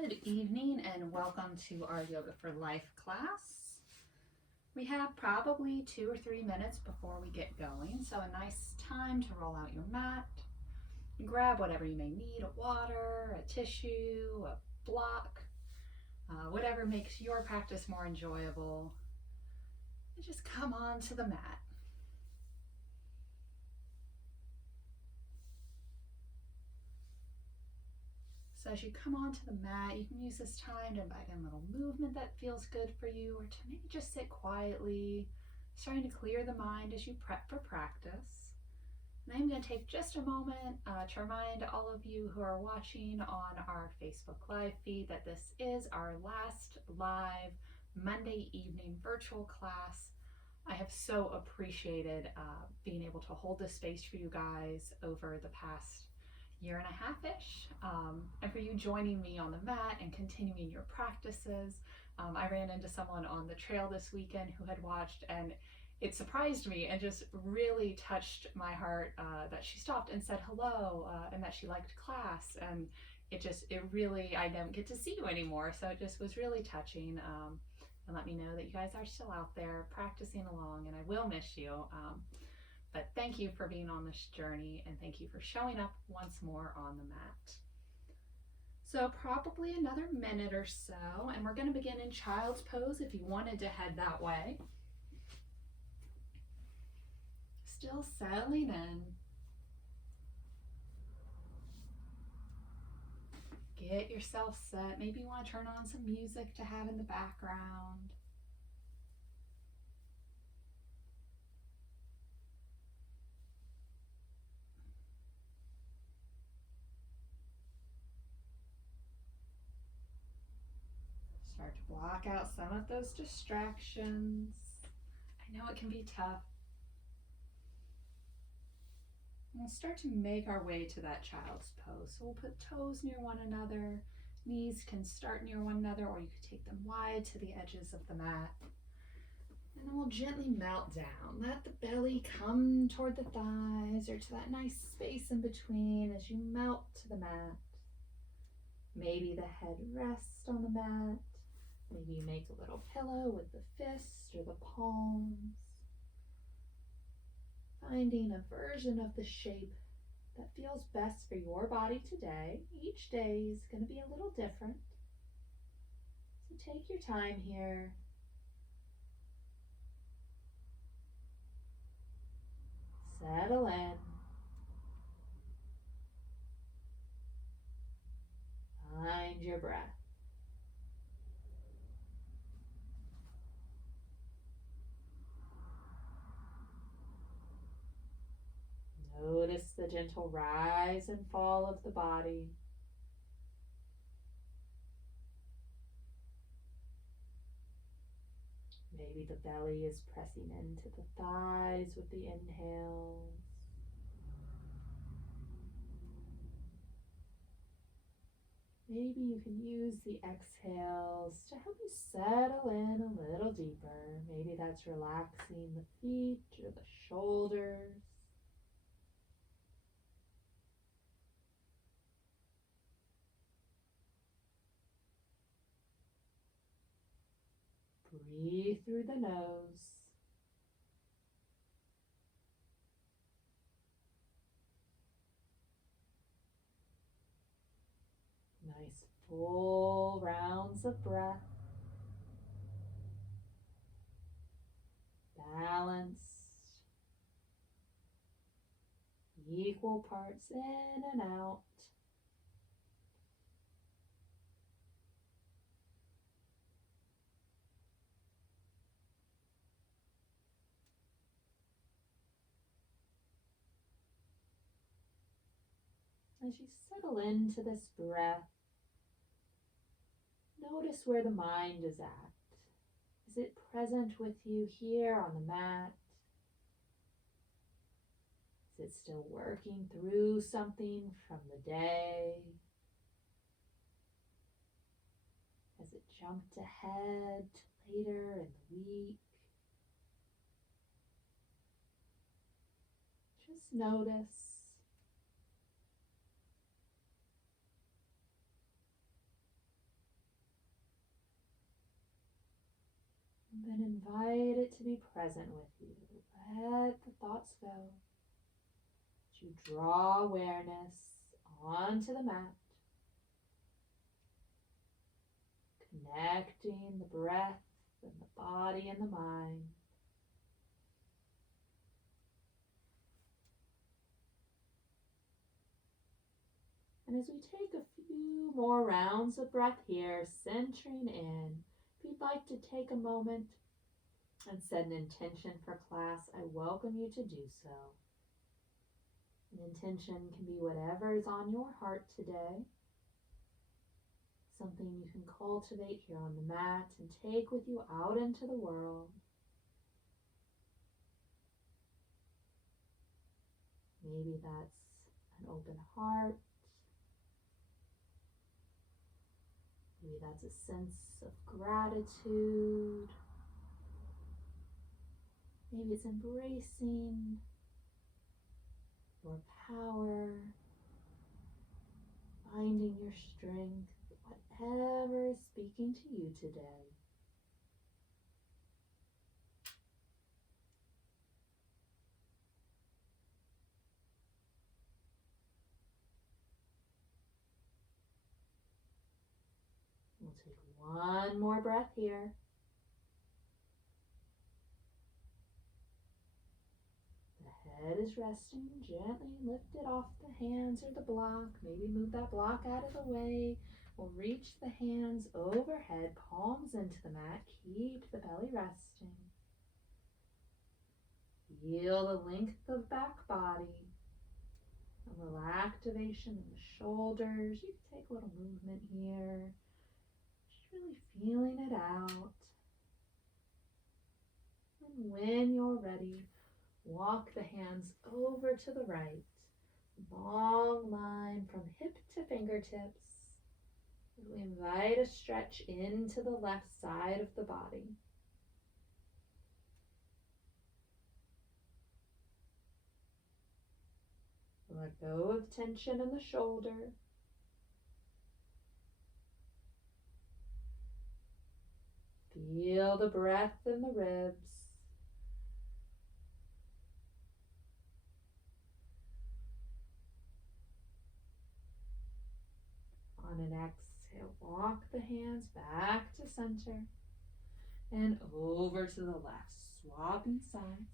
Good evening and welcome to our Yoga for Life class. We have probably 2 or 3 minutes before we get going, so a nice time to roll out your mat. Grab whatever you may need, a water, a tissue, a block, whatever makes your practice more enjoyable. And just come on to the mat. So as you come onto the mat, you can use this time to invite in a little movement that feels good for you, or to maybe just sit quietly, starting to clear the mind as you prep for practice. And I'm going to take just a moment to remind all of you who are watching on our Facebook Live feed that this is our last live Monday evening virtual class. I have so appreciated being able to hold this space for you guys over the past year and a half-ish, and for you joining me on the mat and continuing your practices. I ran into someone on the trail this weekend who had watched, and it surprised me and just really touched my heart that she stopped and said hello, and that she liked class. And it really, I don't get to see you anymore, so it just was really touching, and let me know that you guys are still out there practicing along, and I will miss you. But thank you for being on this journey, and thank you for showing up once more on the mat. So probably another minute or so, and we're going to begin in child's pose if you wanted to head that way. Still settling in. Get yourself set. Maybe you want to turn on some music to have in the background. Start to block out some of those distractions. I know it can be tough. We'll start to make our way to that child's pose. So we'll put toes near one another. Knees can start near one another, or you could take them wide to the edges of the mat. And then we'll gently melt down. Let the belly come toward the thighs, or to that nice space in between as you melt to the mat. Maybe the head rests on the mat. Maybe you make a little pillow with the fists or the palms. Finding a version of the shape that feels best for your body today. Each day is going to be a little different. So take your time here. Settle in. Find your breath. Notice the gentle rise and fall of the body. Maybe the belly is pressing into the thighs with the inhales. Maybe you can use the exhales to help you settle in a little deeper. Maybe that's relaxing the feet or the shoulders. Breathe through the nose. Nice full rounds of breath. Balanced. Equal parts in and out. As you settle into this breath, notice where the mind is at. Is it present with you here on the mat? Is it still working through something from the day? Has it jumped ahead to later in the week? Just notice. invite it to be present with you. Let the thoughts go. As you draw awareness onto the mat, connecting the breath and the body and the mind. And as we take a few more rounds of breath here, centering in, if you'd like to take a moment and set an intention for class, I welcome you to do so. An intention can be whatever is on your heart today, something you can cultivate here on the mat and take with you out into the world. Maybe that's an open heart. Maybe that's a sense of gratitude. Maybe it's embracing your power, finding your strength, whatever is speaking to you today. We'll take one more breath here. The head is resting. Gently lift it off the hands or the block. Maybe move that block out of the way. We'll reach the hands overhead, palms into the mat. Keep the belly resting. Feel the length of back body. A little activation in the shoulders. You can take a little movement here. Just really feeling it out. And when you're ready, walk the hands over to the right. Long line from hip to fingertips. We invite a stretch into the left side of the body. Let go of tension in the shoulder. Feel the breath in the ribs. On an exhale, walk the hands back to center and over to the left, swapping sides.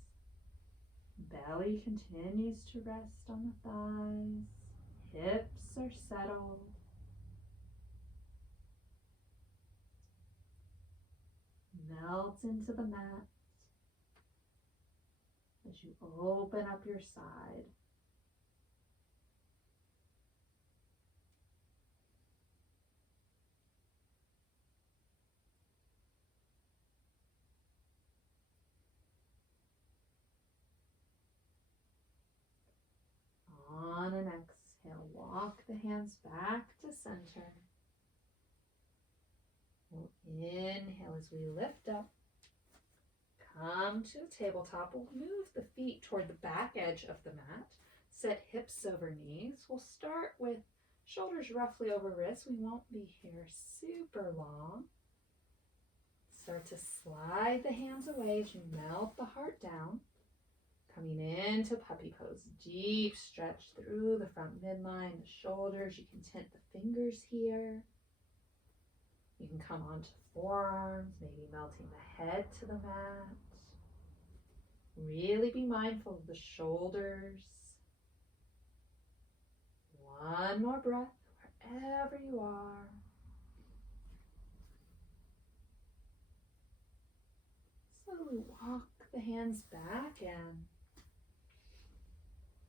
Belly continues to rest on the thighs. Hips are settled. Melt into the mat as you open up your side. On an exhale, walk the hands back to center. We'll inhale as we lift up. Come to the tabletop. We'll move the feet toward the back edge of the mat. Set hips over knees. We'll start with shoulders roughly over wrists. We won't be here super long. Start to slide the hands away as you melt the heart down. Coming into puppy pose. Deep stretch through the front midline, the shoulders. You can tent the fingers here. You can come onto forearms, maybe melting the head to the mat. Really be mindful of the shoulders. One more breath wherever you are. Slowly walk the hands back in.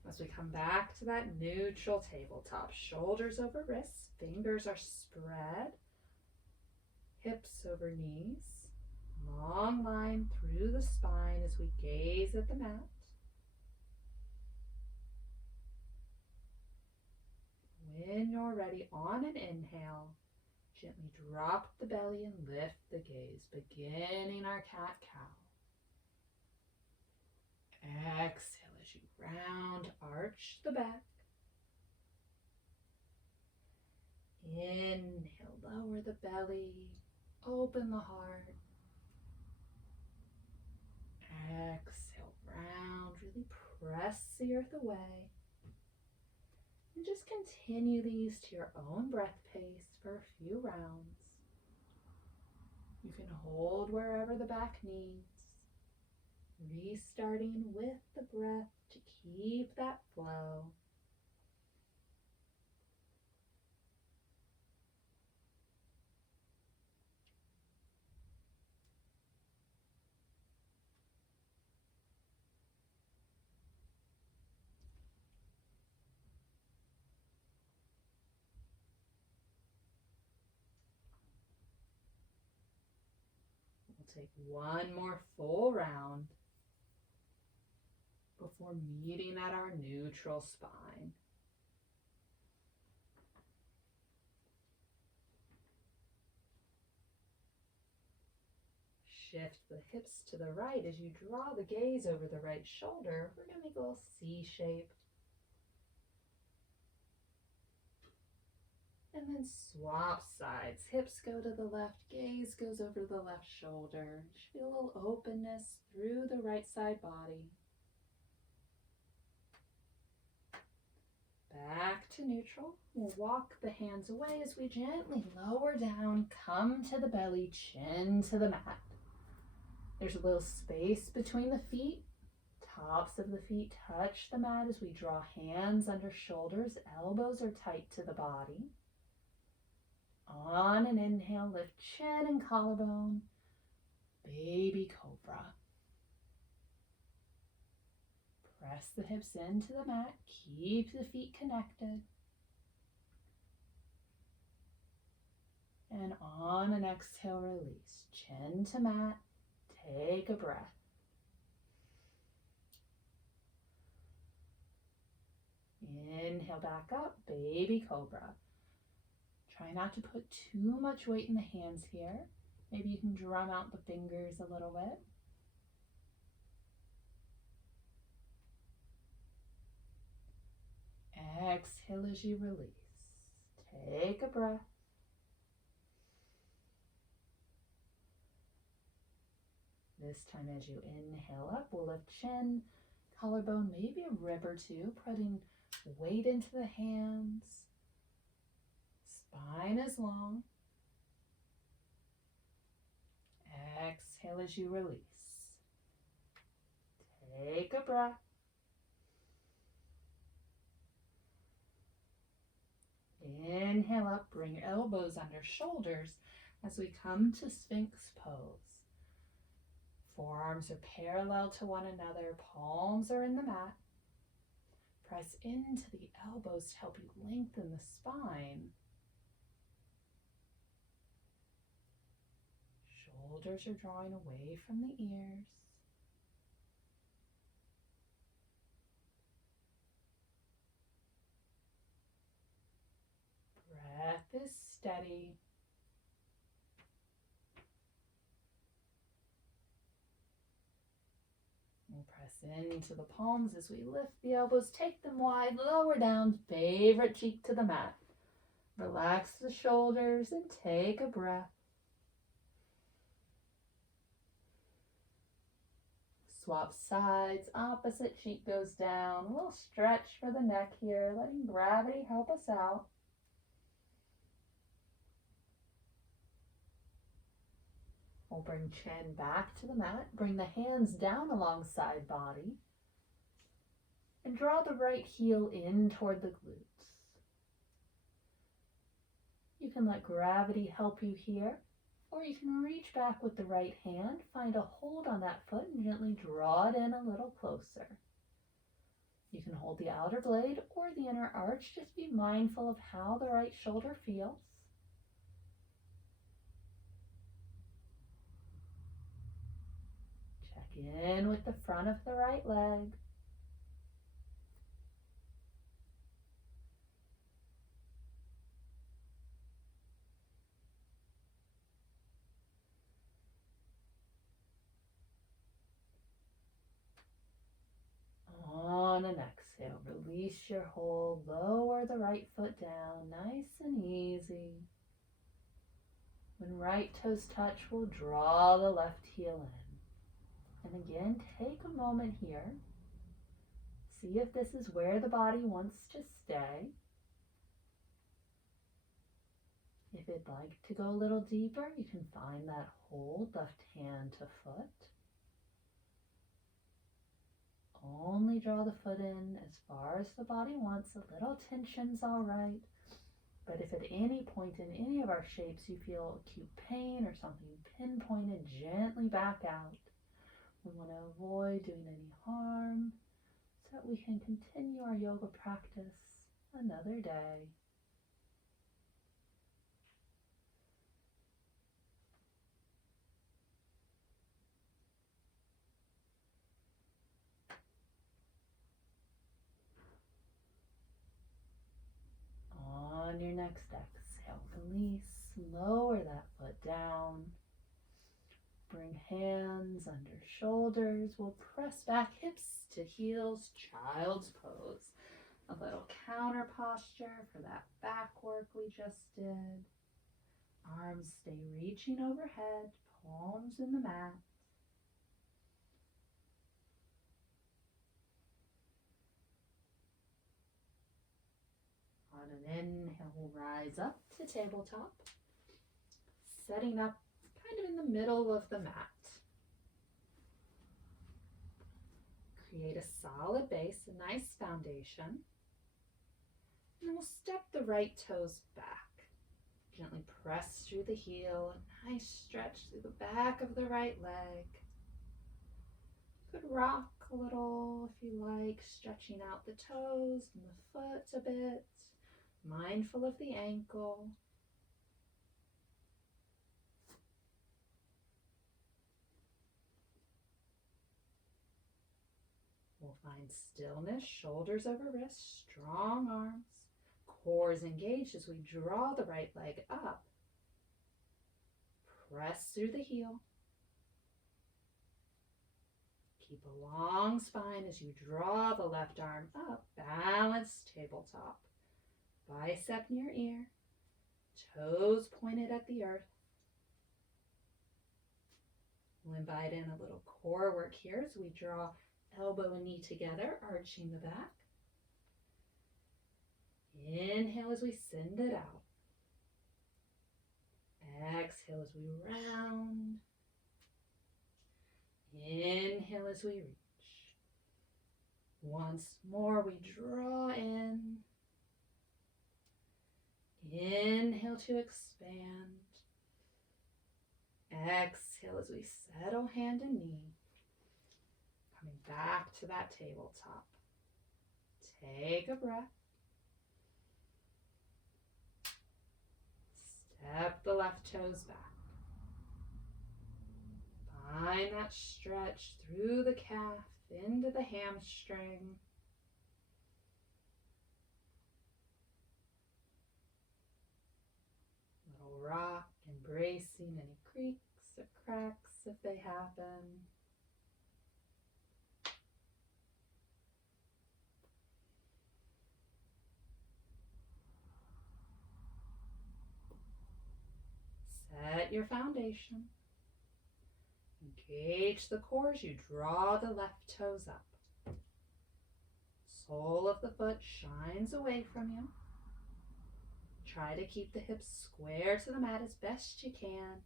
As we come back to that neutral tabletop, shoulders over wrists, fingers are spread, hips over knees, long line through the spine as we gaze at the mat. When you're ready, on an inhale, gently drop the belly and lift the gaze, beginning our cat-cow. Exhale as you round, arch the back. Inhale, lower the belly, open the heart. Exhale, round, really press the earth away. And just continue these to your own breath pace for a few rounds. You can hold wherever the back needs, restarting with the breath to keep that flow. We'll take one more full round before meeting at our neutral spine. Shift the hips to the right as you draw the gaze over the right shoulder. We're going to make a little C shape. And then swap sides. Hips go to the left, gaze goes over the left shoulder. Just feel a little openness through the right side body. Back to neutral. We'll walk the hands away as we gently lower down, come to the belly, chin to the mat. There's a little space between the feet. Tops of the feet touch the mat as we draw hands under shoulders. Elbows are tight to the body. On an inhale, lift chin and collarbone. Baby cobra. Press the hips into the mat. Keep the feet connected. And on an exhale, release. Chin to mat. Take a breath. Inhale back up, baby cobra. Try not to put too much weight in the hands here. Maybe you can drum out the fingers a little bit. Exhale as you release. Take a breath. This time as you inhale up, we'll lift chin, collarbone, maybe a rib or two, putting weight into the hands. Spine is long. Exhale as you release. Take a breath. Inhale up, bring your elbows under shoulders as we come to Sphinx pose. Forearms are parallel to one another, palms are in the mat. Press into the elbows to help you lengthen the spine. Shoulders are drawing away from the ears. Breath is steady. We'll press into the palms as we lift the elbows, take them wide, lower down, favorite cheek to the mat. Relax the shoulders and take a breath. Swap sides, opposite cheek goes down. A little stretch for the neck here, letting gravity help us out. We'll bring chin back to the mat, bring the hands down alongside body, and draw the right heel in toward the glutes. You can let gravity help you here, or you can reach back with the right hand, find a hold on that foot, and gently draw it in a little closer. You can hold the outer blade or the inner arch, just be mindful of how the right shoulder feels. In with the front of the right leg. On an exhale, release your hold, lower the right foot down, nice and easy. When right toes touch, we'll draw the left heel in. And again, take a moment here. See if this is where the body wants to stay. If you'd like to go a little deeper, you can find that hold, left hand to foot. Only draw the foot in as far as the body wants. A little tension's all right. But if at any point in any of our shapes you feel acute pain or something pinpointed, gently back out. We want to avoid doing any harm so that we can continue our yoga practice another day. On your next exhale, release, lower that foot down. Bring hands under shoulders. We'll press back hips to heels, child's pose. A little counter posture for that back work we just did. Arms stay reaching overhead, palms in the mat. On an inhale, we'll rise up to tabletop, setting up kind of in the middle of the mat. Create a solid base, a nice foundation. And then we'll step the right toes back. Gently press through the heel, a nice stretch through the back of the right leg. You could rock a little if you like, stretching out the toes and the foot a bit, mindful of the ankle. We'll find stillness, shoulders over wrists, strong arms. Core is engaged as we draw the right leg up. Press through the heel. Keep a long spine as you draw the left arm up. Balanced tabletop. Bicep near ear. Toes pointed at the earth. We'll invite in a little core work here as we draw elbow and knee together, arching the back. Inhale as we send it out. Exhale as we round. Inhale as we reach. Once more we draw in. Inhale to expand. Exhale as we settle hand and knee. Coming back to that tabletop. Take a breath. Step the left toes back. Find that stretch through the calf, into the hamstring. Little rock, embracing any creaks or cracks if they happen. Set your foundation. Engage the core as you draw the left toes up. Sole of the foot shines away from you. Try to keep the hips square to the mat as best you can.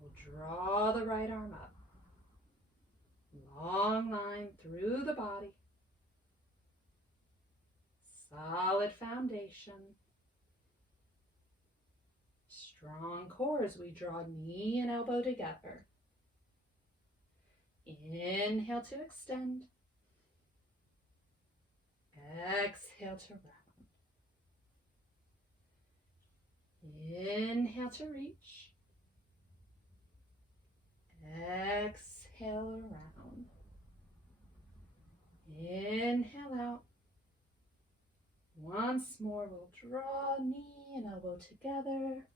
We'll draw the right arm up. Long line through the body. Solid foundation. Strong core as we draw knee and elbow together. Inhale to extend. Exhale to round. Inhale to reach. Exhale around. Inhale out. Once more, we'll draw knee and elbow together.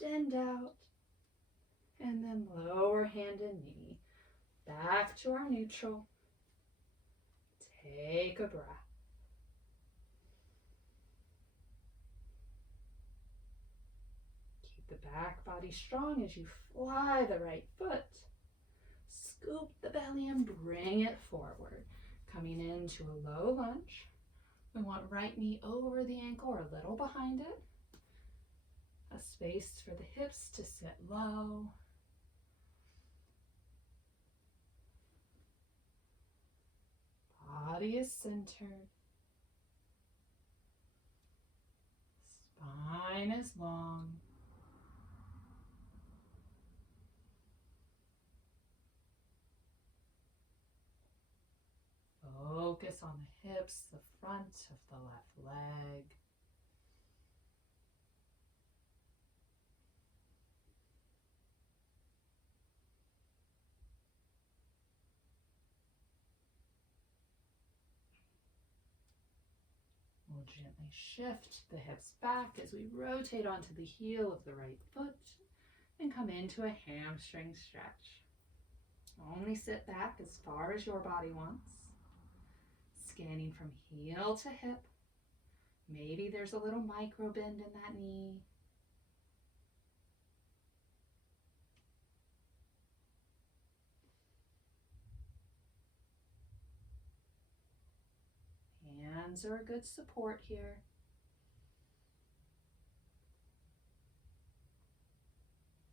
Extend out. And then lower hand and knee. Back to our neutral. Take a breath. Keep the back body strong as you fly the right foot. Scoop the belly and bring it forward. Coming into a low lunge. We want right knee over the ankle or a little behind it. A space for the hips to sit low. Body is centered. Spine is long. Focus on the hips, the front of the left leg. We'll gently shift the hips back as we rotate onto the heel of the right foot and come into a hamstring stretch. Only sit back as far as your body wants. Scanning from heel to hip. Maybe there's a little micro bend in that knee. Hands are a good support here.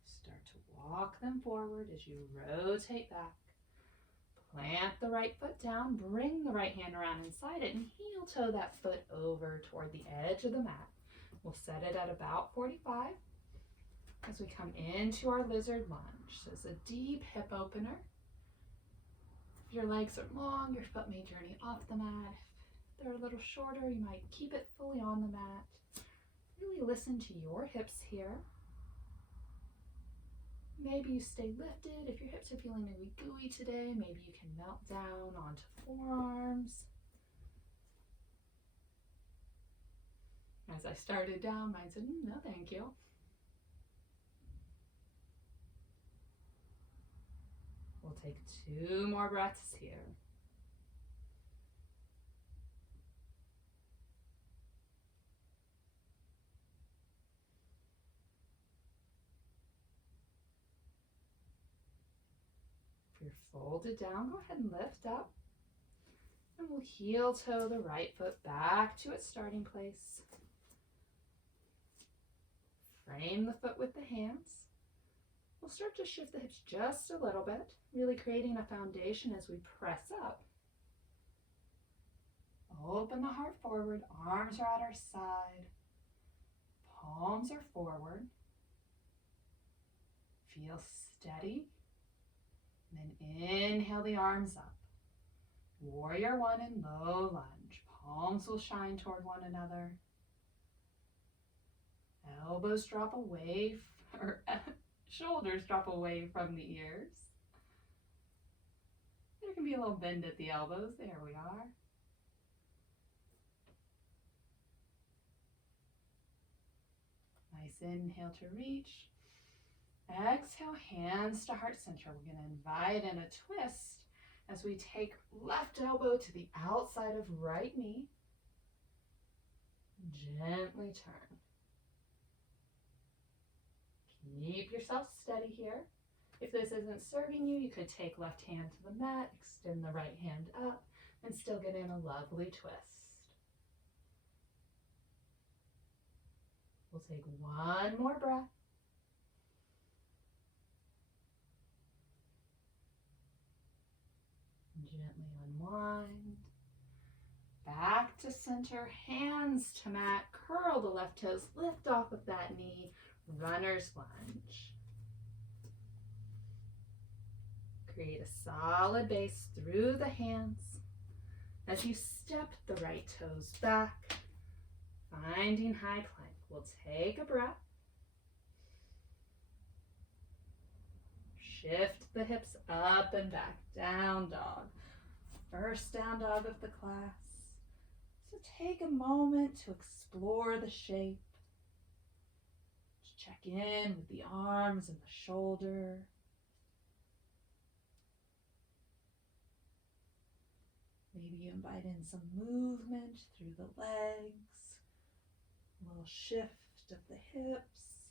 Start to walk them forward as you rotate back. Plant the right foot down, bring the right hand around inside it, and heel toe that foot over toward the edge of the mat. We'll set it at about 45 as we come into our lizard lunge. So it's a deep hip opener. If your legs are long, your foot may journey off the mat. If they're a little shorter, you might keep it fully on the mat. Really listen to your hips here. Maybe you stay lifted. If your hips are feeling maybe gooey today, maybe you can melt down onto forearms. As I started down, mine said, no thank you. We'll take 2 more breaths here. If you're folded down, go ahead and lift up. And we'll heel toe the right foot back to its starting place. Frame the foot with the hands. We'll start to shift the hips just a little bit, really creating a foundation as we press up. Open the heart forward, arms are at our side, palms are forward. Feel steady. And then inhale the arms up. Warrior 1 and low lunge. Palms will shine toward one another. Elbows drop away, or shoulders drop away from the ears. There can be a little bend at the elbows. There we are. Nice inhale to reach. Exhale, hands to heart center. We're going to invite in a twist as we take left elbow to the outside of right knee. Gently turn. Keep yourself steady here. If this isn't serving you, you could take left hand to the mat, extend the right hand up, and still get in a lovely twist. We'll take 1 more breath. Gently unwind. Back to center, hands to mat, curl the left toes, lift off of that knee, runner's lunge. Create a solid base through the hands as you step the right toes back, finding high plank. We'll take a breath. Shift the hips up and back, down dog. First down dog of the class. So take a moment to explore the shape. Just check in with the arms and the shoulder. Maybe you invite in some movement through the legs. A little shift of the hips.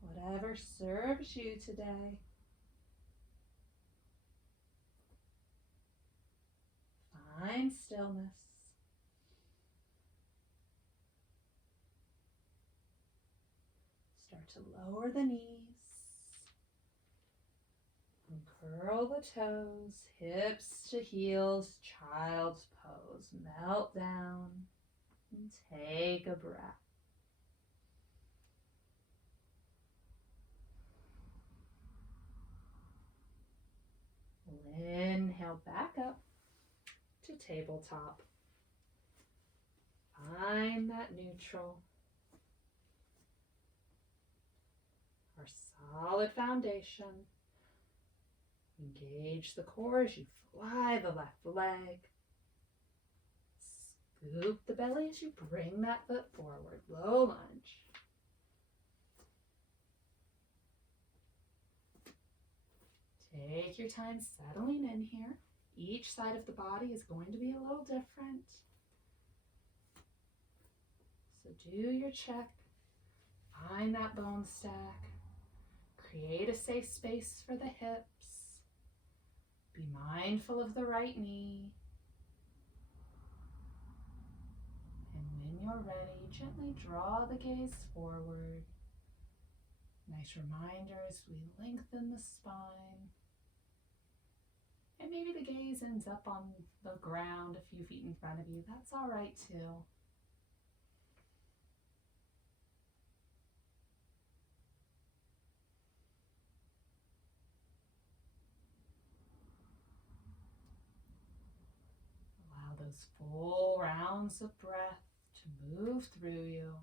whatever serves you today. Find stillness. Start to lower the knees and curl the toes, hips to heels, child's pose. Melt down and take a breath. Inhale back up to tabletop. Find that neutral. Our solid foundation. Engage the core as you fly the left leg. Scoop the belly as you bring that foot forward. Low lunge. Take your time settling in here. Each side of the body is going to be a little different. So do your check. Find that bone stack. Create a safe space for the hips. Be mindful of the right knee. And when you're ready, gently draw the gaze forward. Nice reminder as we lengthen the spine. And maybe the gaze ends up on the ground a few feet in front of you. That's all right too. Allow those full rounds of breath to move through you.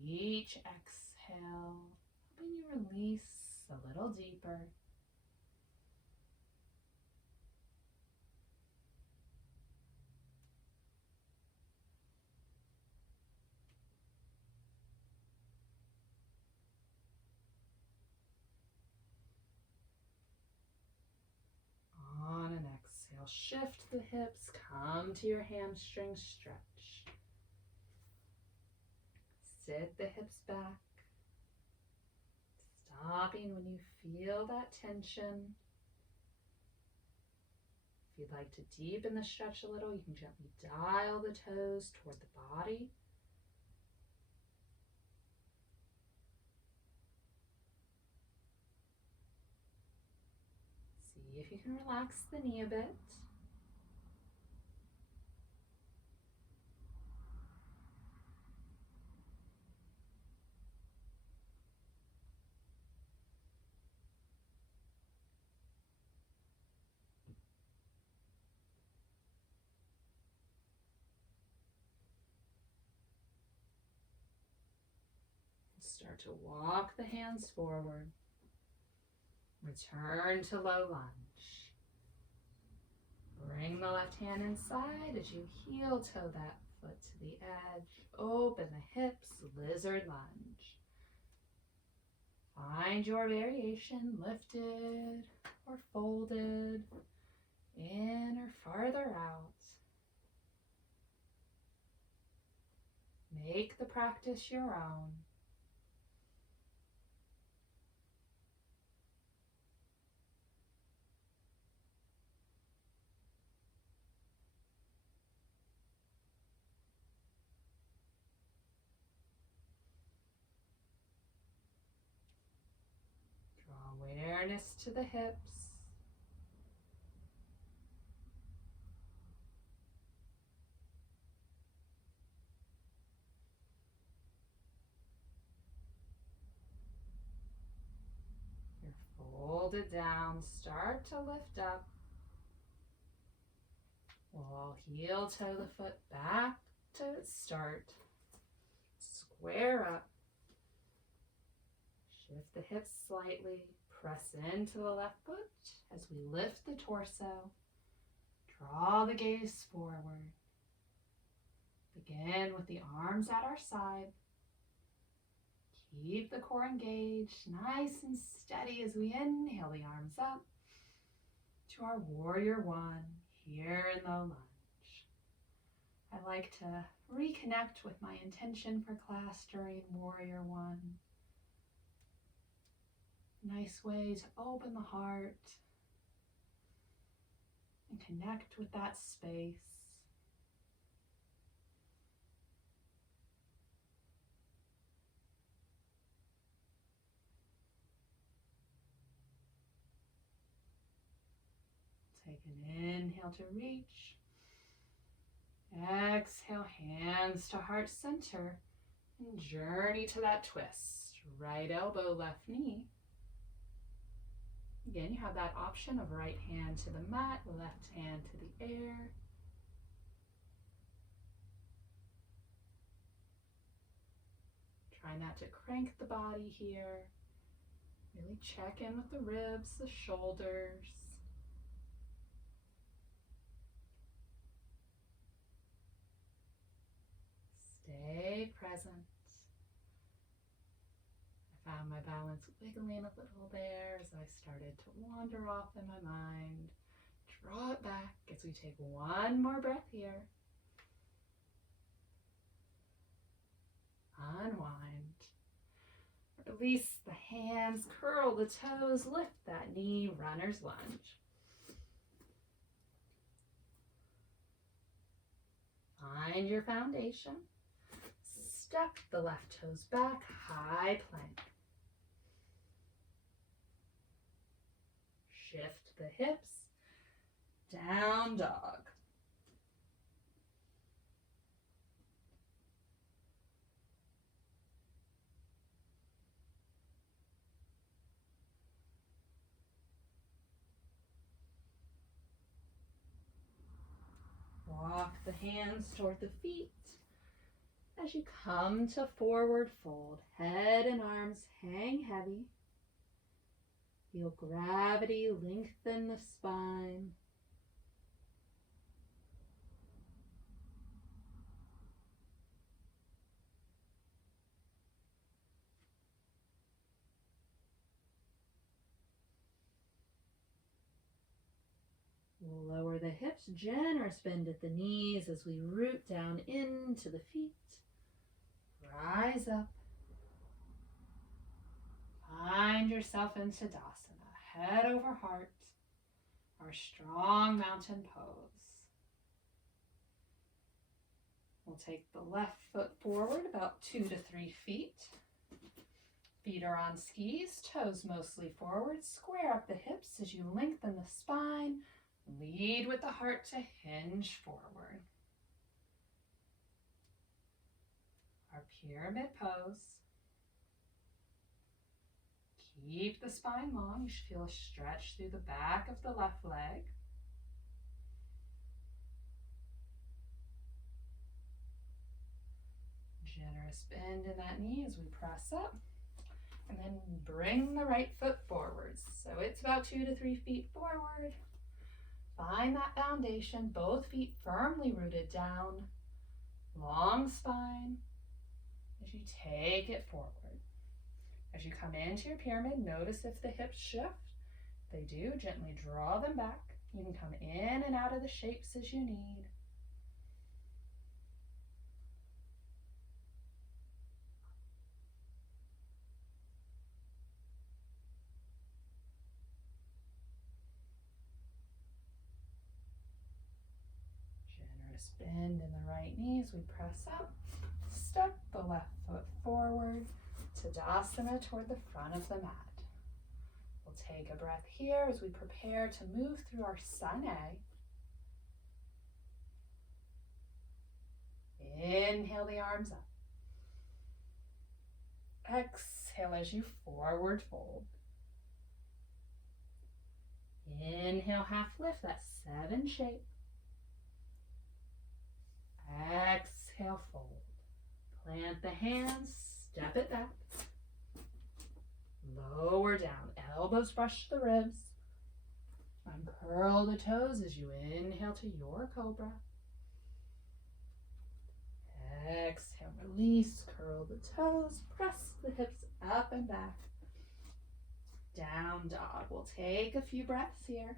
Each exhale, helping you release a little deeper. On an exhale, shift the hips, come to your hamstring stretch. Sit the hips back, stopping when you feel that tension. If you'd like to deepen the stretch a little, you can gently dial the toes toward the body. See if you can relax the knee a bit. Start to walk the hands forward. Return to low lunge. Bring the left hand inside as you heel toe that foot to the edge. Open the hips, lizard lunge. Find your variation, lifted or folded, in or farther out. Make the practice your own. Awareness to the hips. You're folded down. Start to lift up. We'll heel toe the foot back to its start. Square up. Shift the hips slightly. Press into the left foot as we lift the torso. Draw the gaze forward. Begin with the arms at our side. Keep the core engaged, nice and steady as we inhale the arms up to our warrior one here in low lunge. I like to reconnect with my intention for class during warrior one. Nice way to open the heart and connect with that space. Take an inhale to reach. Exhale, hands to heart center. And journey to that twist. Right elbow, left knee. Again, you have that option of right hand to the mat, left hand to the air. Try not to crank the body here. Really check in with the ribs, the shoulders. Stay present. I found my balance wiggling a little there as I started to wander off in my mind. Draw it back as we take one more breath here. Unwind. Release the hands, curl the toes, lift that knee, runner's lunge. Find your foundation. Step the left toes back, high plank. Shift the hips, down dog. Walk the hands toward the feet. As you come to forward fold, head and arms hang heavy. Feel gravity lengthen the spine. We'll lower the hips, generous bend at the knees as we root down into the feet. Rise up. Find yourself in Tadasana, head over heart, our strong mountain pose. We'll take the left foot forward about 2 to 3 feet. Feet are on skis, toes mostly forward. Square up the hips as you lengthen the spine. Lead with the heart to hinge forward. Our pyramid pose. Keep the spine long. You should feel a stretch through the back of the left leg. Generous bend in that knee as we press up. And then bring the right foot forwards. So it's about 2 to 3 feet forward. Find that foundation, both feet firmly rooted down. Long spine as you take it forward. As you come into your pyramid, notice if the hips shift. If they do, gently draw them back. You can come in and out of the shapes as you need. Generous bend in the right knee as we press up. Step the left foot forward. Tadasana toward the front of the mat. We'll take a breath here as we prepare to move through our sun A. Inhale the arms up. Exhale as you forward fold. Inhale, half lift, that 7 shape. Exhale, fold. Plant the hands, step it back. Lower down, elbows brush the ribs. Uncurl the toes as you inhale to your cobra. Exhale, release, curl the toes, press the hips up and back. Down dog. We'll take a few breaths here.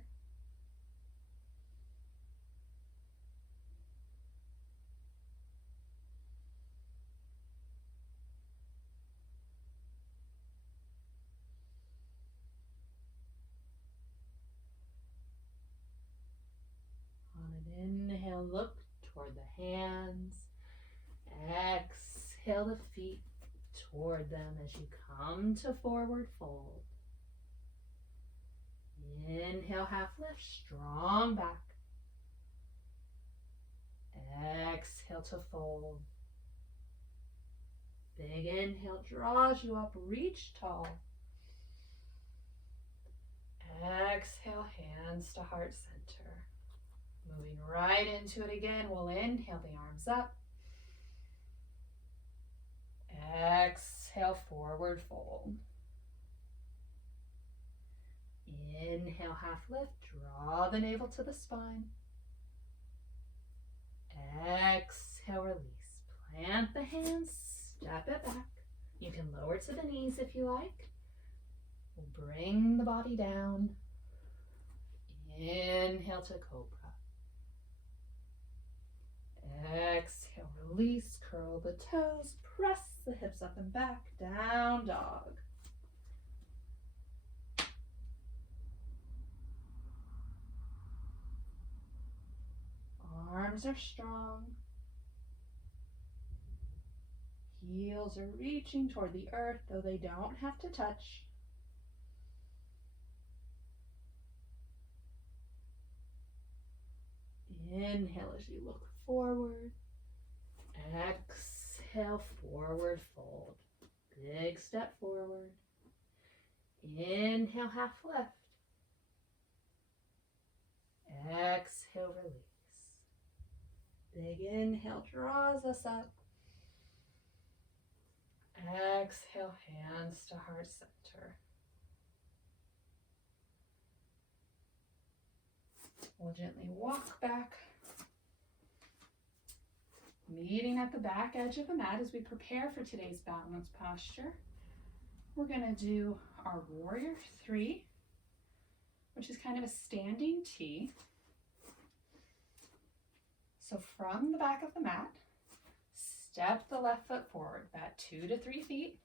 look toward the hands. Exhale the feet toward them as you come to forward fold. Inhale, half lift, strong back. Exhale to fold. Big inhale draws you up, reach tall. Exhale, hands to heart center. Moving right into it again, we'll inhale the arms up. Exhale, forward fold. Inhale, half lift, draw the navel to the spine. Exhale, release. Plant the hands, step it back. You can lower to the knees if you like. We'll bring the body down. Inhale to cobra. Exhale, release, curl the toes, press the hips up and back, down dog. Arms are strong. Heels are reaching toward the earth, though they don't have to touch. Inhale as you look forward. Exhale, forward fold. Big step forward. Inhale, half lift. Exhale, release. Big inhale draws us up. Exhale, hands to heart center. We'll gently walk back, meeting at the back edge of the mat as we prepare for today's balance posture. We're going to do our warrior 3, which is kind of a standing T. So from the back of the mat, step the left foot forward, about 2 to 3 feet.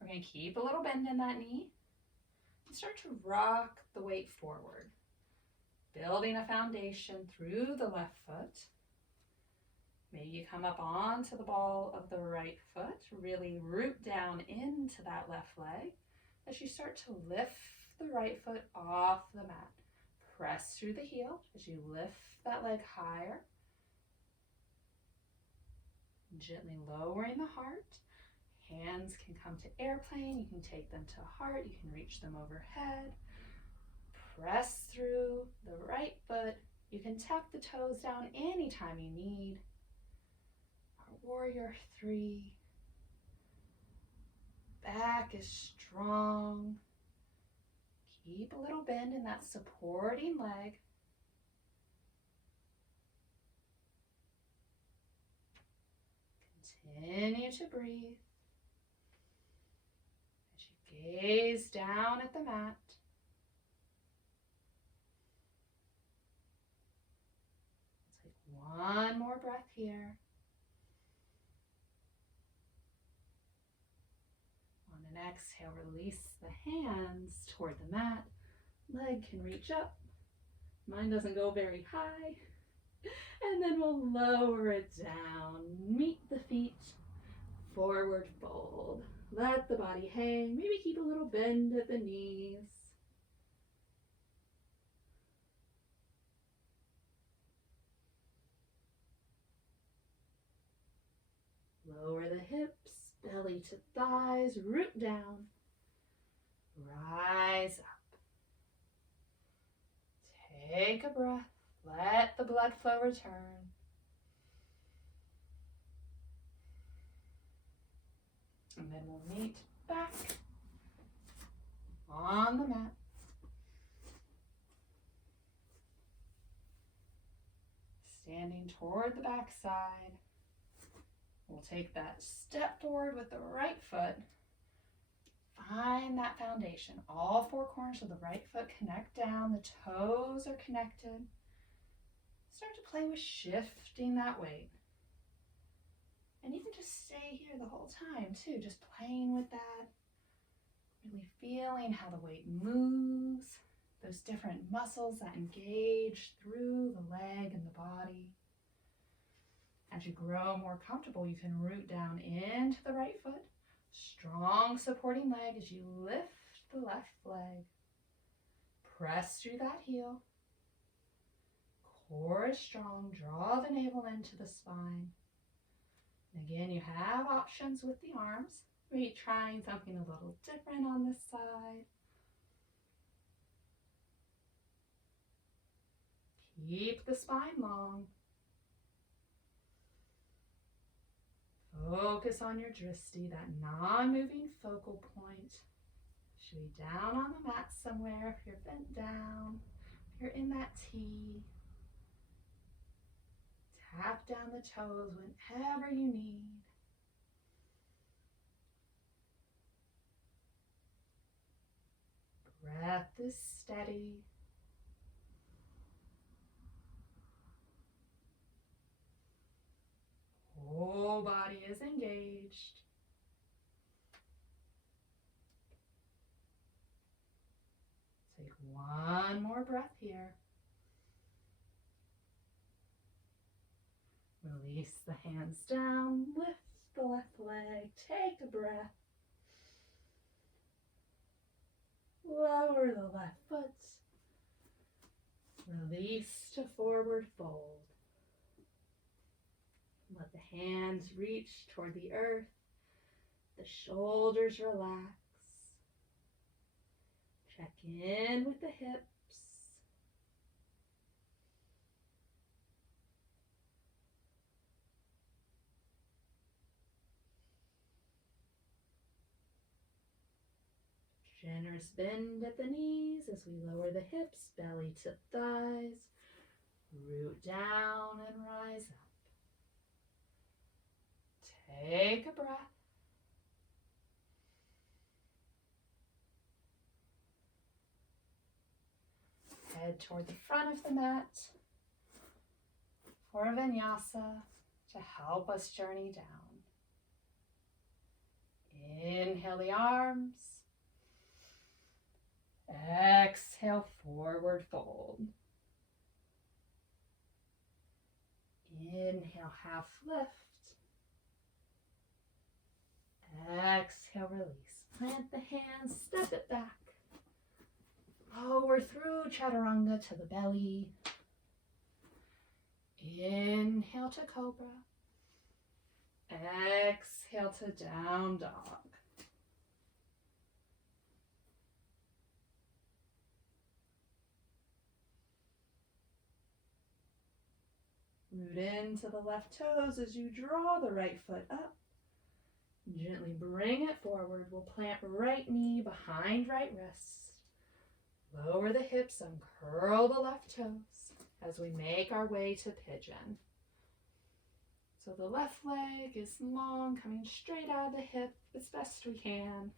We're going to keep a little bend in that knee and start to rock the weight forward, building a foundation through the left foot. Maybe you come up onto the ball of the right foot, really root down into that left leg as you start to lift the right foot off the mat. Press through the heel as you lift that leg higher. Gently lowering the heart. Hands can come to airplane. You can take them to heart. You can reach them overhead. Press through the right foot. You can tuck the toes down anytime you need. Our warrior 3. Back is strong. Keep a little bend in that supporting leg. Continue to breathe as you gaze down at the mat. Take one more breath here. On an exhale, release the hands toward the mat. Leg can reach up. Mine doesn't go very high. And then we'll lower it down. Meet the feet. Forward fold. Let the body hang. Maybe keep a little bend at the knees. Lower the hips, belly to thighs, root down. Rise up. Take a breath. Let the blood flow return. And then we'll meet back on the mat. Standing toward the back side. We'll take that step forward with the right foot. Find that foundation. All 4 corners of the right foot connect down. The toes are connected. Start to play with shifting that weight. And you can just stay here the whole time too, just playing with that. Really feeling how the weight moves, those different muscles that engage through the leg and the body. As you grow more comfortable, you can root down into the right foot. Strong supporting leg as you lift the left leg. Press through that heel. Core is strong. Draw the navel into the spine. Again, you have options with the arms. Maybe trying something a little different on this side. Keep the spine long. Focus on your drishti, that non-moving focal point. Should be down on the mat somewhere if you're bent down, if you're in that T. Tap down the toes whenever you need. Breath is steady. Whole body is engaged. Take one more breath here. Release the hands down, lift the left leg, take a breath. Lower the left foot. Release to forward fold. Let the hands reach toward the earth. The shoulders relax. Check in with the hips. Generous bend at the knees as we lower the hips, belly to thighs. Root down and rise up. Take a breath. Head toward the front of the mat for a vinyasa to help us journey down. Inhale the arms. Exhale, forward fold. Inhale, half lift. Exhale, release. Plant the hands, step it back. Lower through chaturanga to the belly. Inhale to cobra. Exhale to down dog. Root into the left toes as you draw the right foot up. Gently bring it forward. We'll plant right knee behind right wrist. Lower the hips and curl the left toes as we make our way to pigeon. So the left leg is long, coming straight out of the hip as best we can.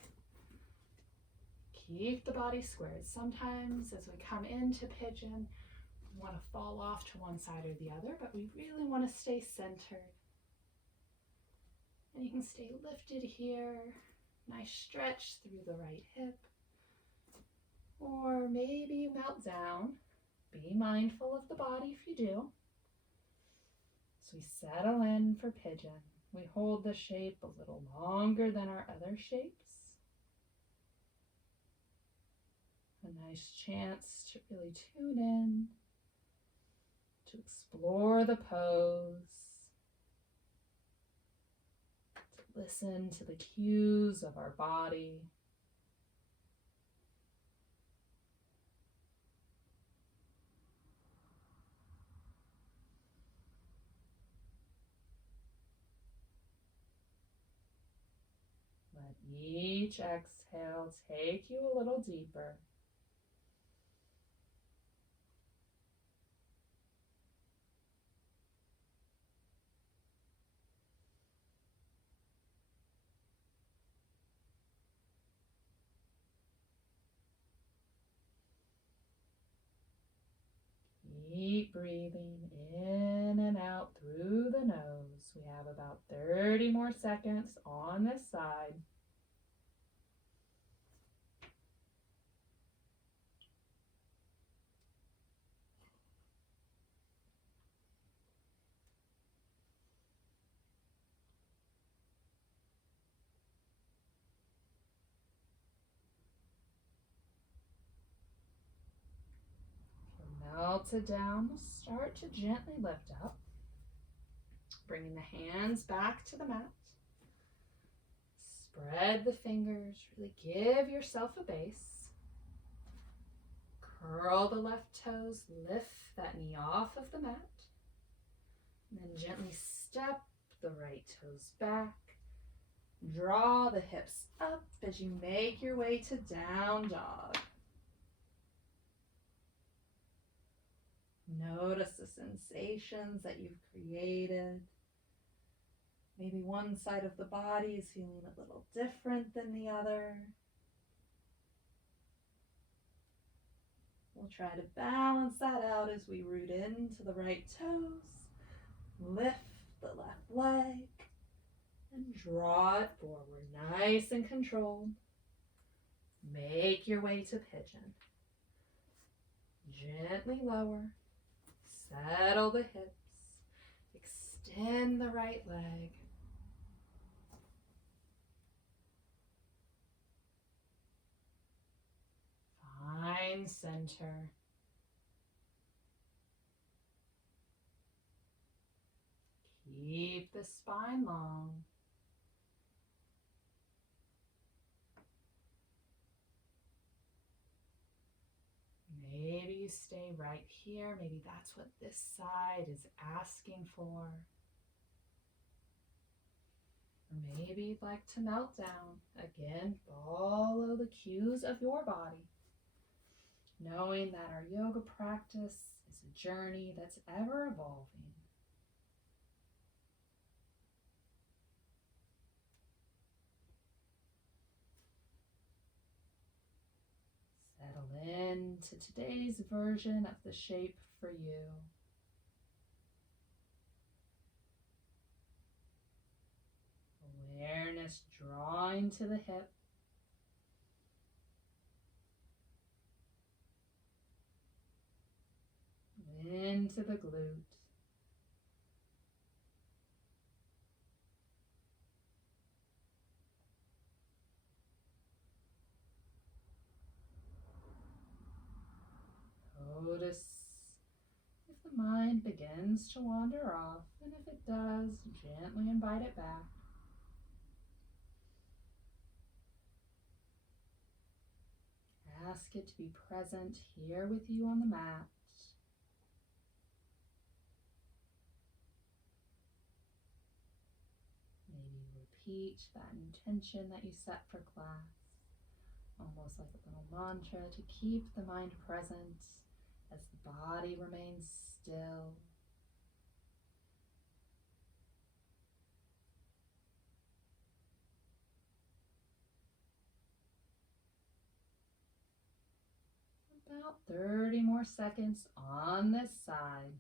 Keep the body squared. Sometimes as we come into pigeon, we want to fall off to one side or the other, but we really want to stay centered. And you can stay lifted here. Nice stretch through the right hip. Or maybe you melt down. Be mindful of the body if you do. So we settle in for pigeon. We hold the shape a little longer than our other shapes. A nice chance to really tune in, to explore the pose, to listen to the cues of our body. Let each exhale take you a little deeper. Keep breathing in and out through the nose. We have about 30 more seconds on this side. melted down, we'll start to gently lift up, bringing the hands back to the mat. Spread the fingers, really give yourself a base. Curl the left toes, lift that knee off of the mat. And then gently step the right toes back. Draw the hips up as you make your way to down dog. Notice the sensations that you've created. Maybe one side of the body is feeling a little different than the other. We'll try to balance that out as we root into the right toes, lift the left leg, and draw it forward, nice and controlled. Make your way to pigeon. Gently lower, settle the hips, extend the right leg. Find center. Keep the spine long. Maybe you stay right here. Maybe that's what this side is asking for. Or maybe you'd like to melt down. Again, follow the cues of your body. Knowing that our yoga practice is a journey that's ever evolving. Settle into today's version of the shape for you. Awareness drawing to the hip. Into the glute. Notice if the mind begins to wander off, and if it does, gently invite it back. Ask it to be present here with you on the mat. Maybe repeat that intention that you set for class, almost like a little mantra to keep the mind present as the body remains still. About 30 more seconds on this side.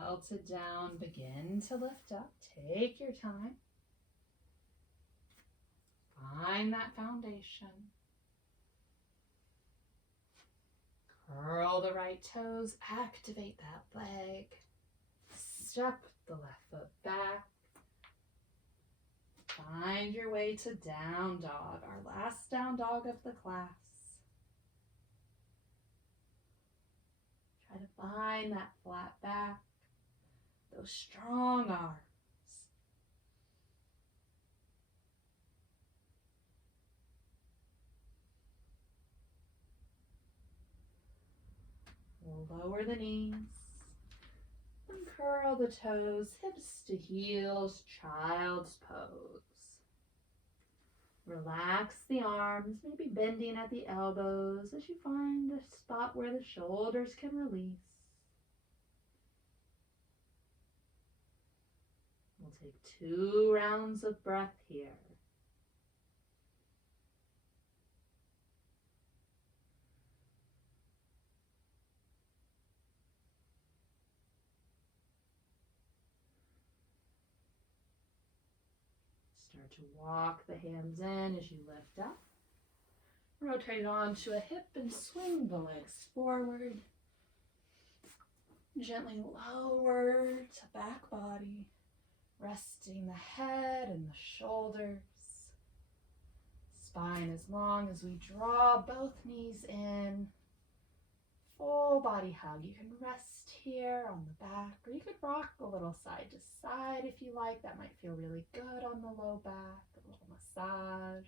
Melted down, begin to lift up. Take your time. Find that foundation. Curl the right toes, activate that leg. Step the left foot back. Find your way to down dog, our last down dog of the class. Try to find that flat back. Those strong arms. We'll lower the knees and curl the toes, hips to heels, child's pose. Relax the arms, maybe bending at the elbows as you find a spot where the shoulders can release. We'll take 2 rounds of breath here. Start to walk the hands in as you lift up. Rotate onto a hip and swing the legs forward. Gently lower to back body, resting the head and the shoulders. Spine as long as we draw both knees in. Full body hug. You can rest here on the back, or you could rock a little side to side if you like. That might feel really good on the low back, a little massage.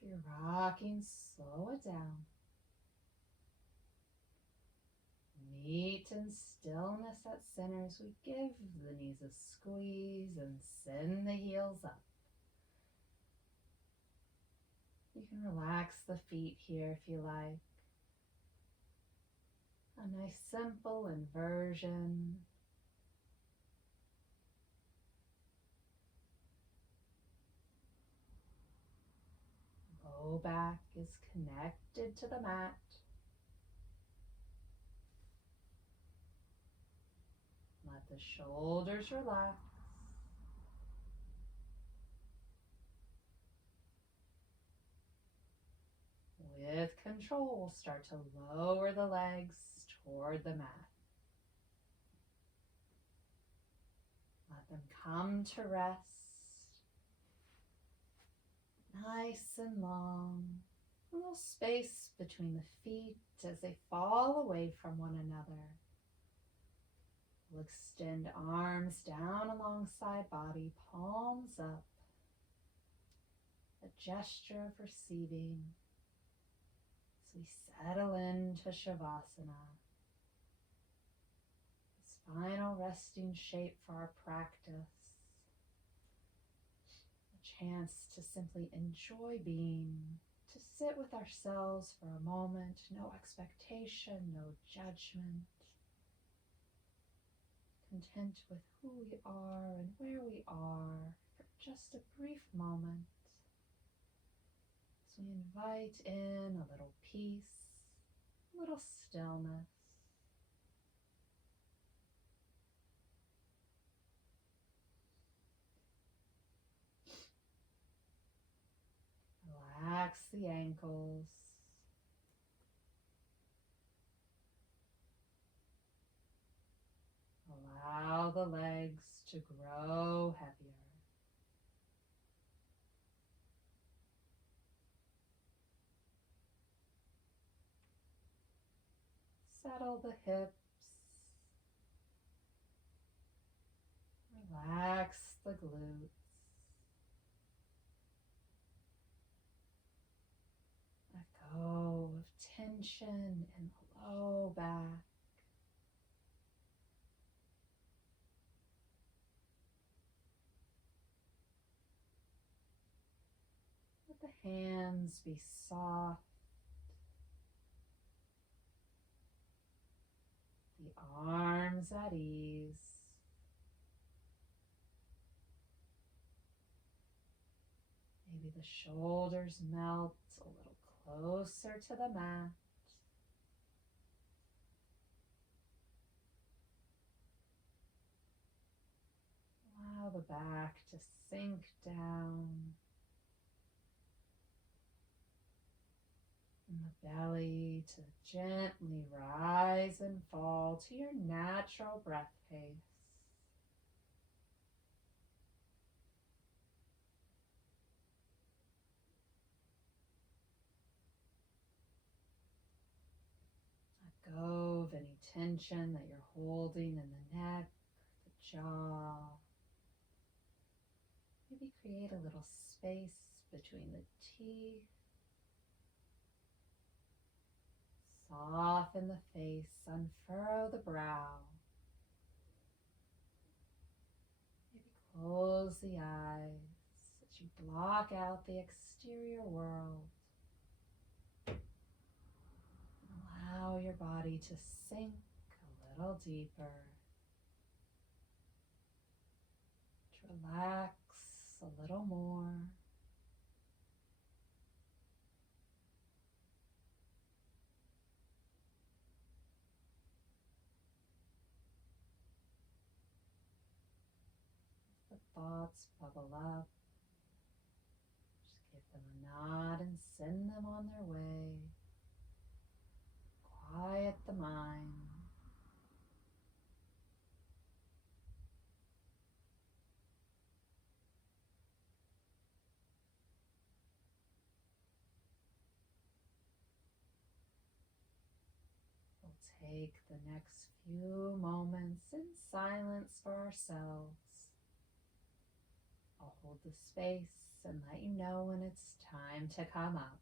If you're rocking, slow it down. Meet in stillness at center as we give the knees a squeeze and send the heels up. You can relax the feet here if you like. A nice simple inversion. Low back is connected to the mat. Let the shoulders relax. With control, we'll start to lower the legs toward the mat. Let them come to rest. Nice and long. A little space between the feet as they fall away from one another. We'll extend arms down alongside body, palms up. A gesture of receiving as we settle into Shavasana. This final resting shape for our practice. A chance to simply enjoy being, to sit with ourselves for a moment, no expectation, no judgment. Content with who we are and where we are for just a brief moment. As we invite in a little peace, a little stillness. Relax the ankles. Allow the legs to grow heavier. Settle the hips. Relax the glutes. Let go of tension in the low back. Let the hands be soft. The arms at ease. Maybe the shoulders melt a little closer to the mat. Allow the back to sink down. And the belly to gently rise and fall to your natural breath pace. Let go of any tension that you're holding in the neck, the jaw. Maybe create a little space between the teeth. Soften the face, unfurrow the brow. Maybe close the eyes as you block out the exterior world. Allow your body to sink a little deeper. To relax a little more. The thoughts bubble up. Just give them a nod and send them on their way. Quiet the mind. We'll take the next few moments in silence for ourselves. I'll hold the space and let you know when it's time to come up.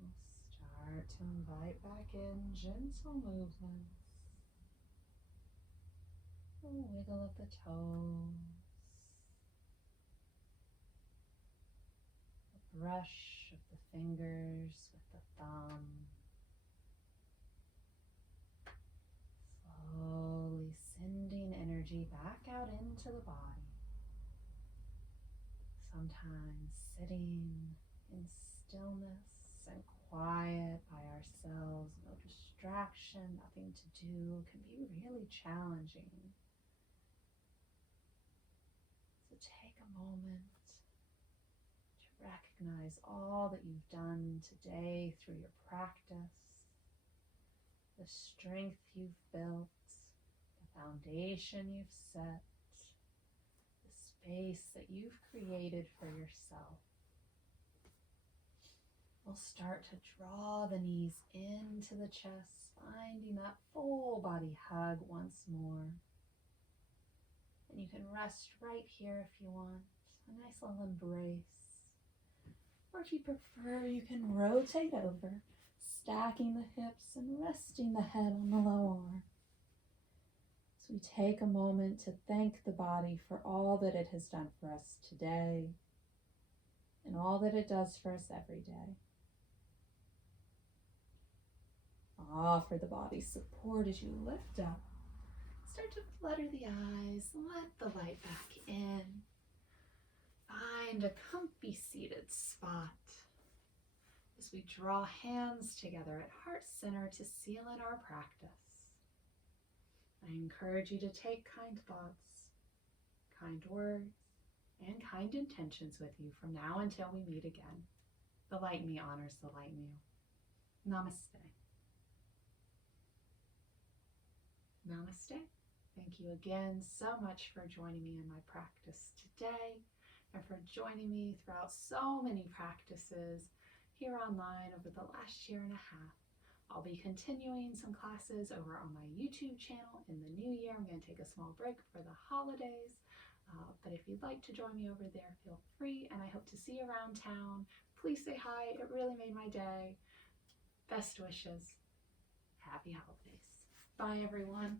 We'll start to invite back in gentle movements. A wiggle of the toes, a brush of the fingers with the thumb. Slowly sending energy back out into the body. Sometimes sitting in stillness and quiet by ourselves, no distraction, nothing to do, can be really challenging. So take a moment to recognize all that you've done today through your practice, the strength you've built, the foundation you've set, the space that you've created for yourself. We'll start to draw the knees into the chest, finding that full body hug once more. And you can rest right here if you want, a nice little embrace. Or if you prefer, you can rotate over, stacking the hips and resting the head on the low arm. So we take a moment to thank the body for all that it has done for us today and all that it does for us every day. Offer the body support as you lift up. Start to flutter the eyes, let the light back in. Find a comfy seated spot as we draw hands together at heart center to seal in our practice. I encourage you to take kind thoughts, kind words, and kind intentions with you from now until we meet again. The light in me honors the light in you. Namaste. Namaste. Thank you again so much for joining me in my practice today and for joining me throughout so many practices here online over the last year and a half. I'll be continuing some classes over on my YouTube channel in the new year. I'm going to take a small break for the holidays, but if you'd like to join me over there, feel free, and I hope to see you around town. Please say hi. It really made my day. Best wishes. happy holidays. Bye, everyone.